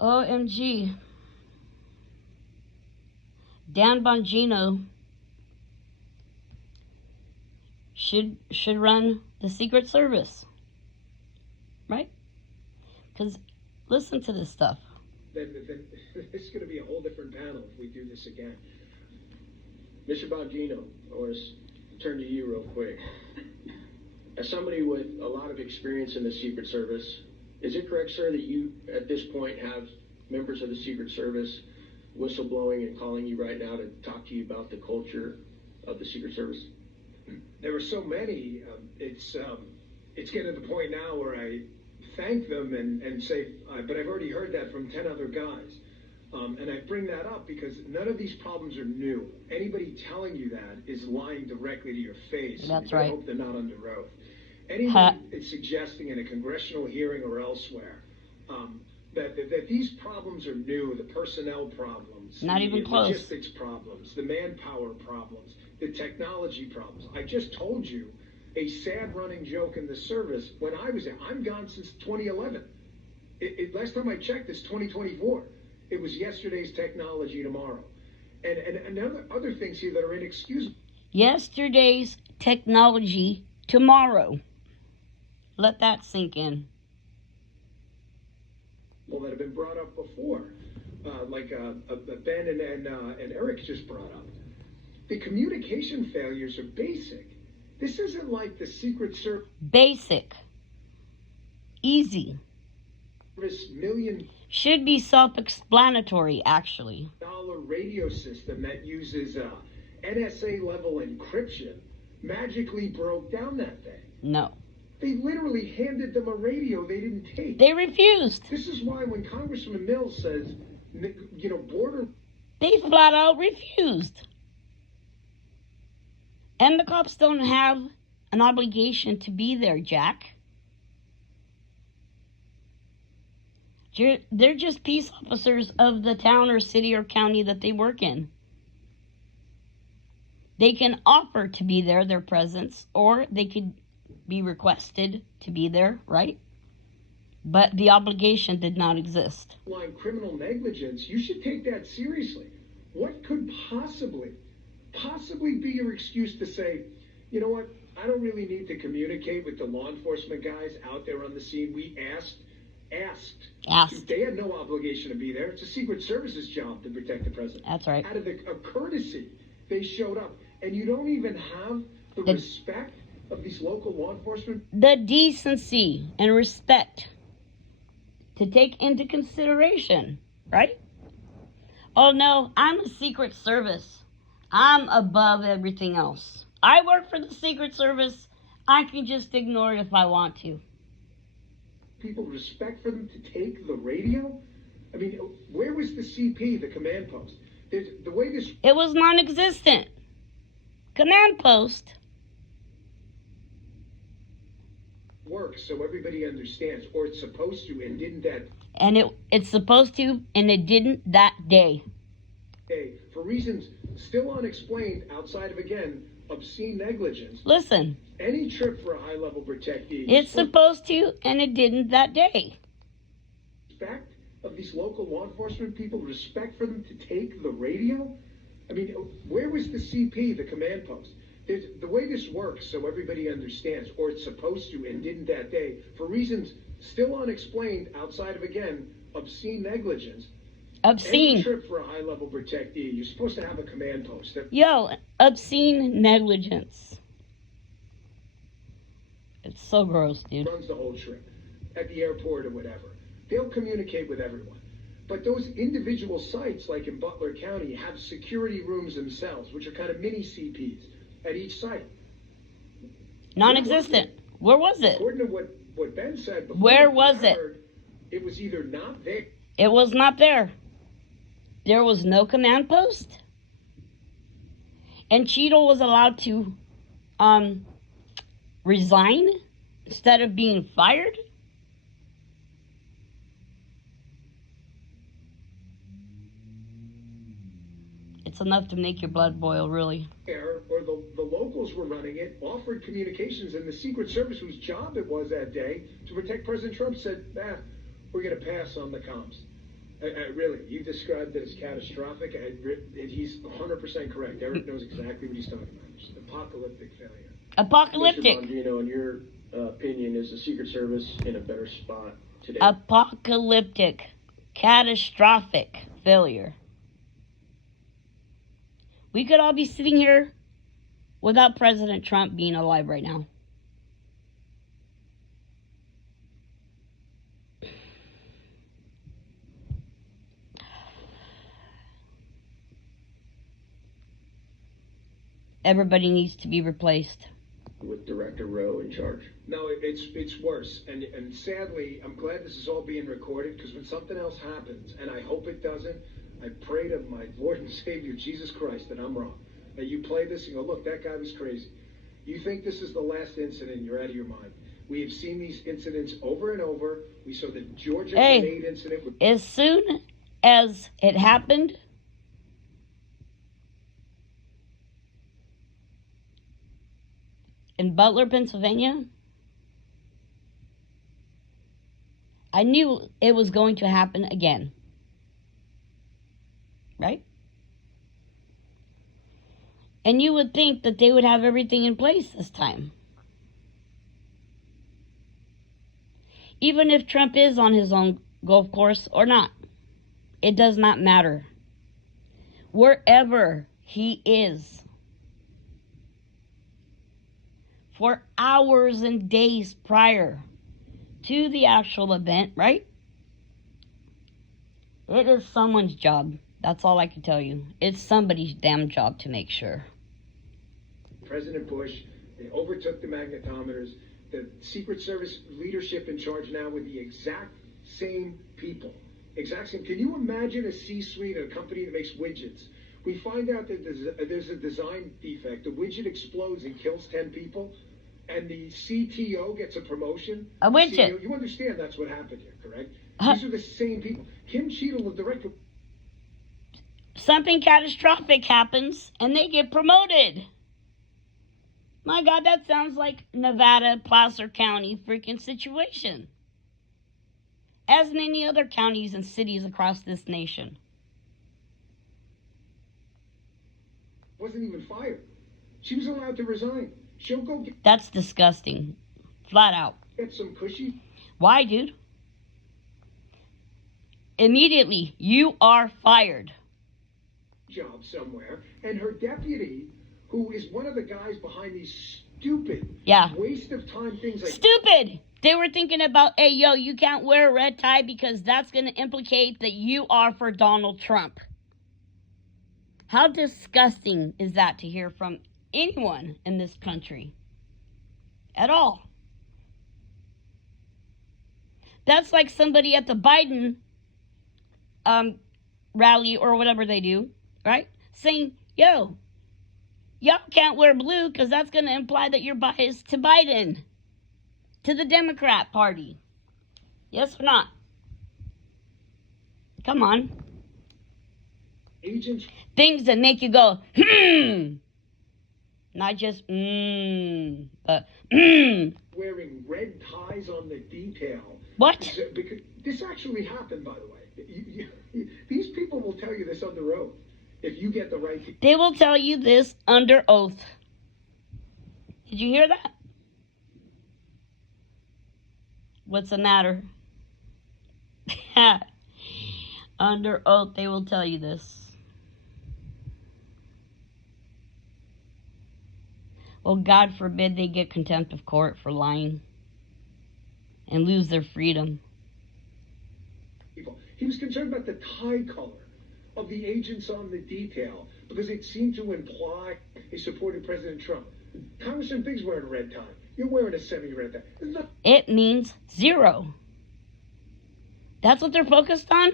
OMG. Dan Bongino should run the Secret Service, right? Because listen to this stuff. Then this is going to be a whole different panel if we do this again. Mr. Bongino, or turn to you real quick. As somebody with a lot of experience in the Secret Service, is it correct, sir, that you at this point have members of the Secret Service whistleblowing and calling you right now to talk to you about the culture of the Secret Service? There were so many. It's getting to the point now where I thank them and say, but I've already heard that from 10 other guys. And I bring that up because none of these problems are new. Anybody telling you that is lying directly to your face. That's right. I hope they're not under oath. Anybody is suggesting in a congressional hearing or elsewhere that these problems are new, the personnel problems, not even close, logistics problems, the manpower problems, the technology problems. I just told you a sad running joke in the service when I was there. I'm gone since 2011. Last time I checked, it's 2024. It was yesterday's technology tomorrow. And other things here that are inexcusable. Yesterday's technology tomorrow. Let that sink in. Well, that have been brought up before, like Ben and Eric just brought up. The communication failures are basic. This isn't like the Secret Service. Basic. Easy. Million should be self-explanatory, actually. $1 radio system that uses NSA level encryption magically broke down that thing. No. They literally handed them a radio they didn't take. They refused. This is why when Congressman Mills says, border... They flat out refused. And the cops don't have an obligation to be there, Jack. They're just peace officers of the town or city or county that they work in. They can offer to be there, their presence, or they could be requested to be there, right? But the obligation did not exist. Criminal negligence, you should take that seriously. What could possibly be your excuse to say, you know what, I don't really need to communicate with the law enforcement guys out there on the scene. We asked. They had no obligation to be there. It's a Secret Service's job to protect the president. That's right. Out of a courtesy, they showed up. And you don't even have the respect of these local law enforcement. The decency and respect to take into consideration, right? Oh no, I'm a Secret Service. I'm above everything else. I work for the Secret Service. I can just ignore it if I want to. People respect for them to take the radio? I mean, where was the CP, the command post? The way this... It was non-existent. Command post works so everybody understands, or it's supposed to, and didn't that... And it's supposed to, and it didn't that day. For reasons still unexplained outside of, again, obscene negligence. Listen. Any trip for a high-level protectee... It's supposed to, and it didn't that day. Respect of these local law enforcement people, respect for them to take the radio? I mean, where was the CP, the command post? The way this works, so everybody understands, or it's supposed to, and didn't that day, for reasons still unexplained outside of, again, obscene negligence. Obscene. Any trip for a high-level protectee, you're supposed to have a command post. Obscene negligence. It's so gross, dude. Runs the whole trip at the airport or whatever. They'll communicate with everyone. But those individual sites, like in Butler County, have security rooms themselves, which are kind of mini CPs at each site. Non-existent. Where was it? According to what Ben said before, where was it? It was either not there. It was not there. There was no command post. And Cheadle was allowed to resign instead of being fired. It's enough to make your blood boil, really. Or the locals were running it, offered communications, and the Secret Service, whose job it was that day to protect President Trump, said, we're going to pass on the comms. Really, you described it as catastrophic, and he's 100% correct. Eric knows exactly what he's talking about. It's apocalyptic failure. Apocalyptic. Mr. Bongino, in your opinion, is the Secret Service in a better spot today? Apocalyptic. Catastrophic failure. We could all be sitting here without President Trump being alive right now. Everybody needs to be replaced. With Director Rowe in charge. No, it's worse, and sadly, I'm glad this is all being recorded, because when something else happens, and I hope it doesn't, I pray to my Lord and Savior Jesus Christ that I'm wrong. That you play this and go, look, that guy was crazy. You think this is the last incident? You're out of your mind. We have seen these incidents over and over. We saw the Georgia grenade incident. As soon as it happened, in Butler, Pennsylvania, I knew it was going to happen again. Right? And you would think that they would have everything in place this time. Even if Trump is on his own golf course or not, it does not matter. Wherever he is, for hours and days prior to the actual event, right? It is someone's job. That's all I can tell you. It's somebody's damn job to make sure. President Bush, they overtook the magnetometers. The Secret Service leadership in charge now with the exact same people. Exact same. Can you imagine a C-suite, a company that makes widgets? We find out that there's a design defect. The widget explodes and kills 10 people, and the CTO gets a promotion. A widget. CEO, you understand that's what happened here, correct? These are the same people. Kim Cheadle, the director. Something catastrophic happens, and they get promoted. My God, that sounds like Nevada, Placer County freaking situation. As in any other counties and cities across this nation. Wasn't even fired. She was allowed to resign. She'll go That's disgusting. Flat out. get some cushy Why, dude? Immediately, you are fired. job somewhere, and her deputy, who is one of the guys behind these stupid waste of time things like Stupid! They were thinking about, hey, yo, you can't wear a red tie because that's going to implicate that you are for Donald Trump. How disgusting is that to hear from anyone in this country? At all. That's like somebody at the Biden rally or whatever they do, right? Saying, yo, y'all can't wear blue because that's going to imply that you're biased to Biden. To the Democrat Party. Yes or not? Come on. agents Things that make you go, Not just, but, wearing red ties on the detail. What? Because this actually happened, by the way. These people will tell you this on the road. If you get the right people. They will tell you this under oath. Did you hear that? What's the matter? Under oath, they will tell you this. Well, God forbid they get contempt of court for lying and lose their freedom. He was concerned about the tie color of the agents on the detail because it seemed to imply he supported President Trump. Congressman Biggs wearing a red tie. You're wearing a semi-red tie. It means zero. That's what they're focused on?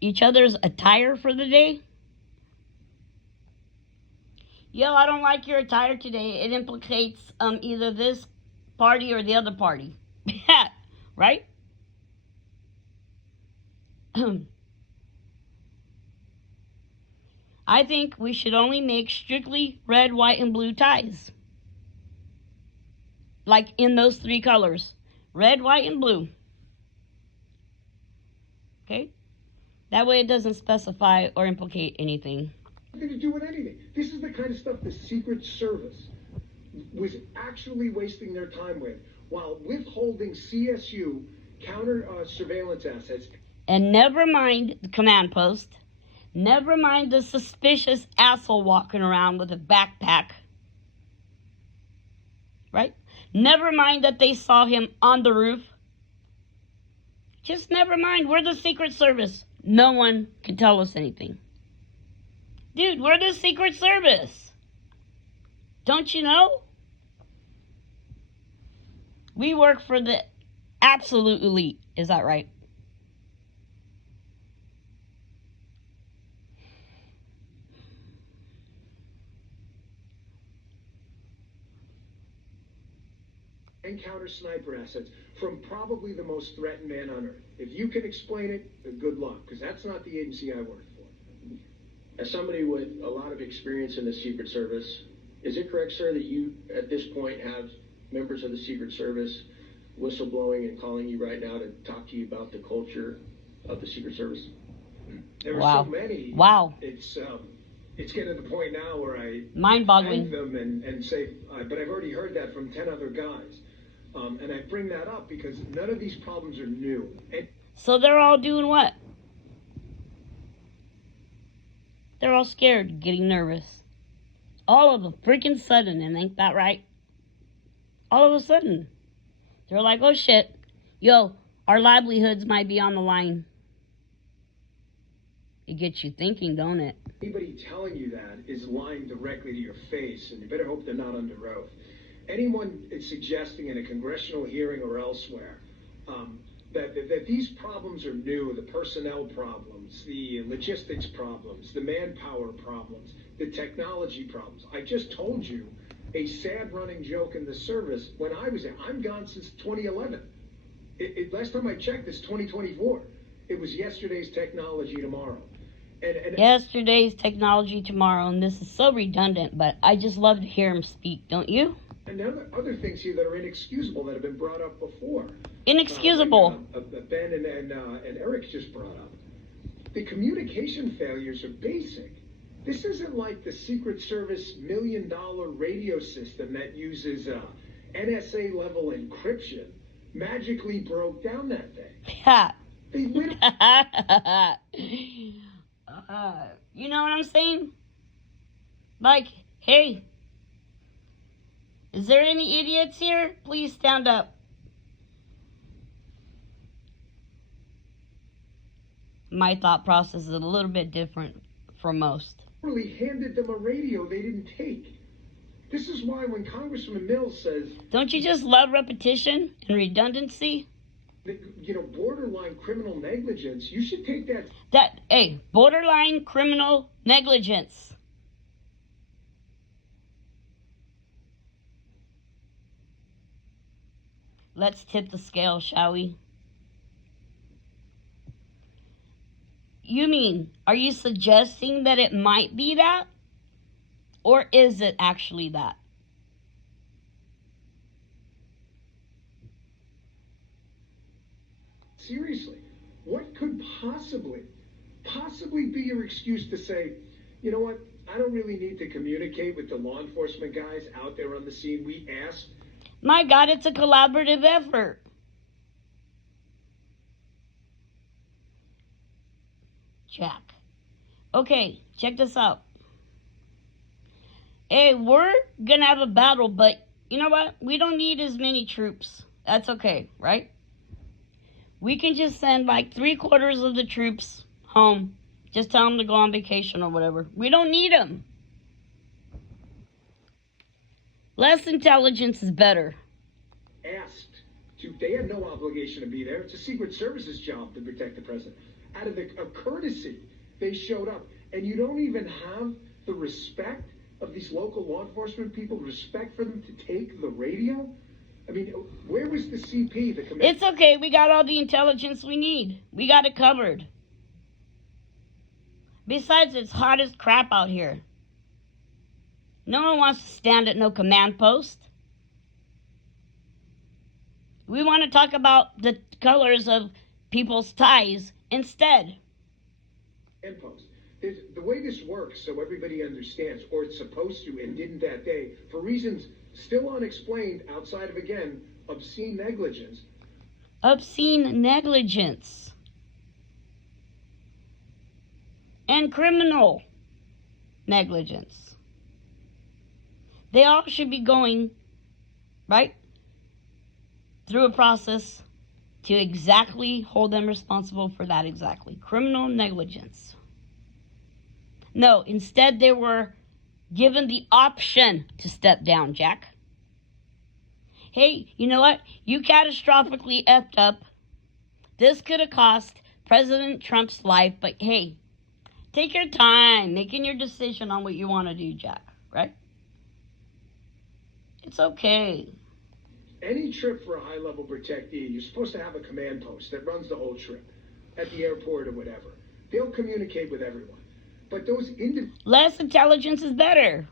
Each other's attire for the day? Yo, I don't like your attire today. It implicates either this party or the other party. Right? I think we should only make strictly red, white, and blue ties. Like in those three colors. Red, white, and blue. Okay? That way it doesn't specify or implicate anything. Nothing to do with anything. This is the kind of stuff the Secret Service was actually wasting their time with while withholding CSU counter surveillance assets. And never mind the command post. Never mind the suspicious asshole walking around with a backpack. Right? Never mind that they saw him on the roof. Just never mind. We're the Secret Service. No one can tell us anything. Dude, we're the Secret Service. Don't you know? We work for the absolute elite. Is that right? And counter sniper assets from probably the most threatened man on earth. If you can explain it, good luck, because that's not the agency I work for. As somebody with a lot of experience in the Secret Service, is it correct, sir, that you, at this point, have members of the Secret Service whistleblowing and calling you right now to talk to you about the culture of the Secret Service? There Wow. are so many. Wow. It's getting to the point now where I Mind-boggling. thank them and say, but I've already heard that from 10 other guys. And I bring that up because none of these problems are new. And So they're all doing what? They're all scared, getting nervous. All of a freaking sudden, and ain't that right? All of a sudden. They're like, oh shit, yo, our livelihoods might be on the line. It gets you thinking, don't it? anybody telling you that is lying directly to your face, and you better hope they're not under oath. Anyone is suggesting in a congressional hearing or elsewhere that these problems are new, the personnel problems, the logistics problems, the manpower problems, the technology problems. I just told you a sad running joke in the service when I was there. I'm gone since 2011. Last time I checked, it's 2024. It was yesterday's technology tomorrow. And Yesterday's technology tomorrow, and this is so redundant, but I just love to hear him speak, don't you? And other things here that are inexcusable that have been brought up before. Inexcusable. Ben and Eric just brought up. The communication failures are basic. This isn't like the Secret Service $1 million radio system that uses NSA level encryption magically broke down that thing. Yeah. They literally You know what I'm saying? Like, hey, is there any idiots here? Please stand up. My thought process is a little bit different from most. handed them a radio they didn't take. This is why when Congressman Mills says, Don't you just love repetition and redundancy? that, borderline criminal negligence, you should take that Hey, borderline criminal negligence. Let's tip the scale, shall we? You mean, are you suggesting that it might be that? Or is it actually that? seriously. What could possibly be your excuse to say, you know what, I don't really need to communicate with the law enforcement guys out there on the scene. We asked. My God, it's a collaborative effort. Jack. Okay, check this out. Hey, we're gonna have a battle, but you know what? We don't need as many troops. That's okay, right? We can just send like 3/4 of the troops home. Just tell them to go on vacation or whatever. We don't need them. Less intelligence is better. Asked to, they had no obligation to be there. It's a Secret Service's job to protect the president. Out of courtesy, they showed up. And you don't even have the respect of these local law enforcement people, respect for them to take the radio? I mean, where was the CP, the commander? It's okay. We got all the intelligence we need. We got it covered. Besides, it's hot as crap out here. No one wants to stand at no command post. We want to talk about the colors of people's ties instead. And post. The way this works, so everybody understands, or it's supposed to and didn't that day, for reasons still unexplained outside of, again, obscene negligence. Obscene negligence. And criminal negligence. They all should be going, right, through a process to exactly hold them responsible for that exactly. Criminal negligence. No, instead they were given the option to step down, Jack. Hey, you know what? You catastrophically effed up. This could have cost President Trump's life, but hey, take your time making your decision on what you want to do, Jack, right? It's okay. Any trip for a high-level protectee, you're supposed to have a command post that runs the whole trip at the airport or whatever. They'll communicate with everyone. But those less intelligence is better.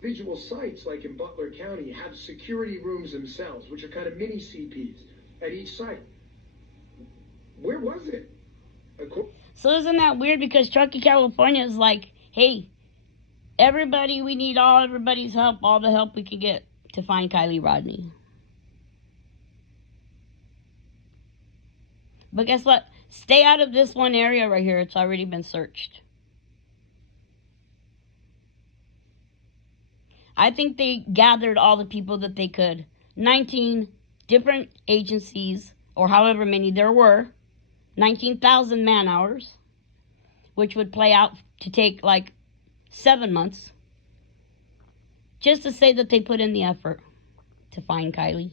Individual sites, like in Butler County, have security rooms themselves, which are kind of mini CPs at each site. Where was it? So isn't that weird? Because Truckee, California is like, hey, everybody, we need everybody's help, all the help we can get to find Kiely Rodni. But guess what? Stay out of this one area right here. It's already been searched. I think they gathered all the people that they could. 19 different agencies, or however many there were. 19,000 man hours, which would play out to take like 7 months. Just to say that they put in the effort to find Kiely.